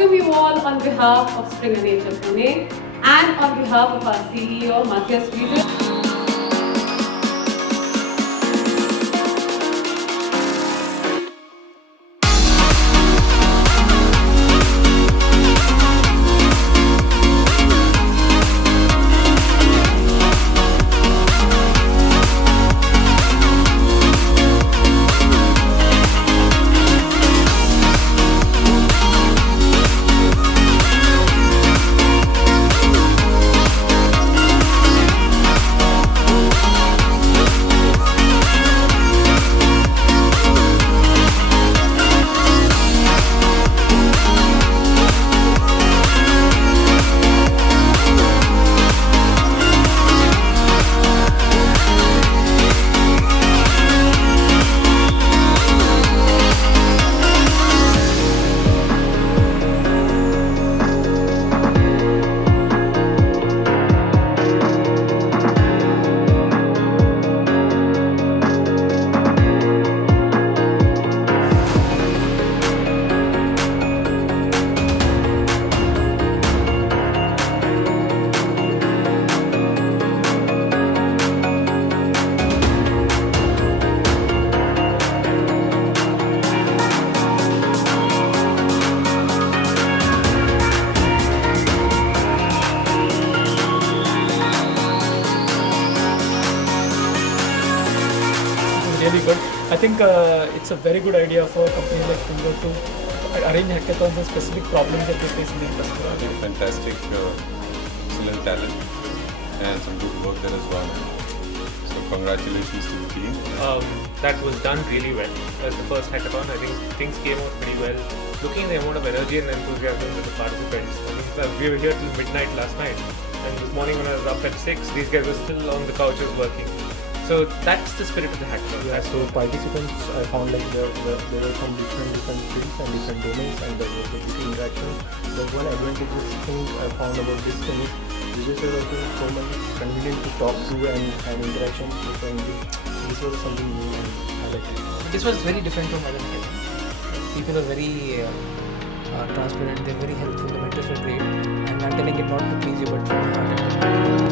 welcome you all on behalf of Springer Nature Pune and on behalf of our CEO, Matthias Friese. Really good. I think it's a very good idea for companies like Springer to arrange hackathons on specific problems that they face in the industry. Fantastic, excellent talent, and some good work there as well. So congratulations to the team. That was done really well. As the first hackathon, I think things came out pretty well. Looking at the amount of energy and enthusiasm with the participants, I think we were here till midnight last night, and this morning when I was up at 6, these guys were still on the couches working. So that's the spirit of the hackathon. Yeah, so participants, I found like there were some different fields and different domains, and there was a big interaction. But one advantageous thing I found about this thing is users were also so much convenient to talk to and interaction. So this was something new and I liked it. This was very different from other hackathons. People are very transparent, they're very helpful, the mentors were great, and I'm telling it not to please you but from my heart.